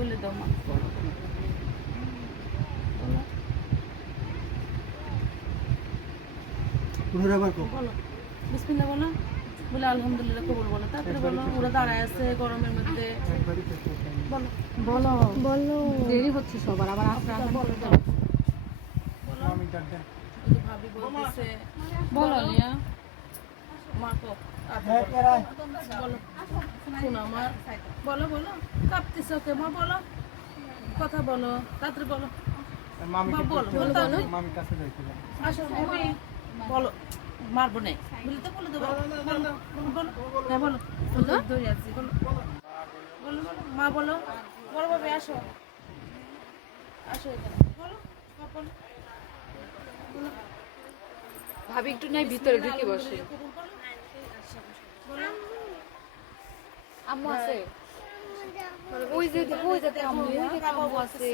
বলে দাও মা, বলো বলো বলো বিসমিল্লাহ বলো, বলে আলহামদুলিল্লাহ কবুল বলো, তারপরে বলো ওরা দাঁড়ায় আছে গরমের মধ্যে, বলো বলো বলো, দেরি হচ্ছে সবার, আবার আসতে বলো বলো বলো, ওই যে ভাবি বলতেছে বলো লিয়া। মা কো বলো শোনো আমার, বলো বলো কাঁপতেছো কে মা, বলো কথা বলো তাড়াতাড়ি বলো, মা বলো বলো তাড়াতাড়ি, আসো ভাবি বলো, মারবো না বলে তো বলে দেবো, বলো বলো হ্যাঁ বলো, ধরে আছি বলো বলো বলো মা বলো, বলো ভাবি আসো আসো এখানে বলো বলো বলো, ভাবি একটু নাই ভিতরে ঢুকে বসে। বলো আম্মু আছে ওই যে আম্মু, ওই যে আম্মু আছে,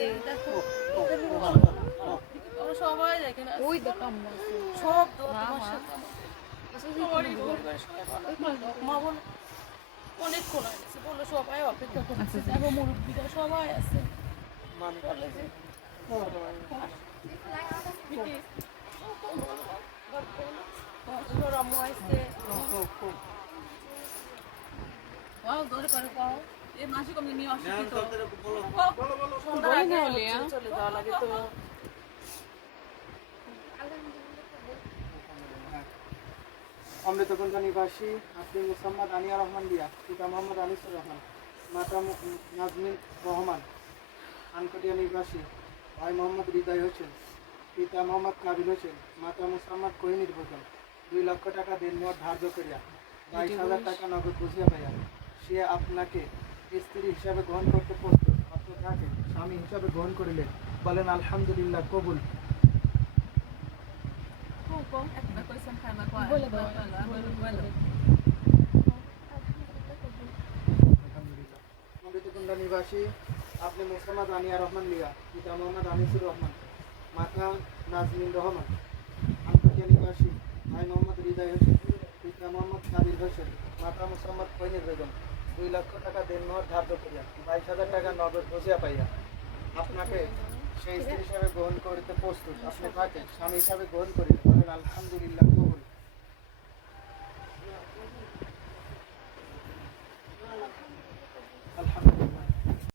ওরা সবাই দেখে না, ওই দেখো আম্মু আছে। সব তো তোমার সাথে সবারই বলবে, সবাই বলো। মা বলো অনেকক্ষণ হয়ে গেছে, বলো সবাই অপেক্ষা করছে, দেখো মুরব্বীরা সবাই আছে বলে যে আম্মু আসছে ধরে করে পাও এই মাসে কমে নিয়ে অসুস্থ সন্ধ্যার আগে চলে যাওয়া লাগে তো। অমৃতকুঞ্জ নিবাসী আপনি মোসাম্মদ আনিয়া রহমান দিয়া, পিতা মোহাম্মদ আনিসুর রহমান, মাতা নাজমিন রহমান, আনকটিয়া নিবাসী ভাই মোহাম্মদ হৃদয় হোসেন, পিতা মোহাম্মদ কাবিল হোসেন, মাতা মোসাম্মদ কোহিনীর বেগম 2 লক্ষ টাকা দেনমোহর ধার্য করিয়া 22,000 টাকা নগদ বুঝিয়া পাইয়া সে আপনাকে স্ত্রী হিসাবে গ্রহণ করতে প্রস্তুত, আপনি তাকে স্বামী হিসাবে গ্রহণ করিলেন, বলেন আলহামদুলিল্লাহ কবুল। বলে দাও। অমৃতকুণ্ড নিবাসী আপনি মোসাম্মদ আনিয়া রহমান লিয়া, পিতা মোহাম্মদ আনিসুর রহমান, মাতা নাজমিন রহমান, আনকটিয়া নিবাসী ভাই মোহাম্মদ হৃদয় হোসেন, পিতা মোহাম্মদ কাবিল হোসেন, মাতা মোসাম্মদ কোহিনীর বেগম 2 লক্ষ টাকা দেনমোহর ধার্য করিয়া 22,000 টাকা নগদ বুঝিয়া পাইয়া আপনাকে সেই স্ত্রী হিসাবে গ্রহণ করিতে প্রস্তুত, আপনি তাকে স্বামী হিসাবে গ্রহণ করিলেন, বলেন আলহামদুলিল্লাহ কবুল।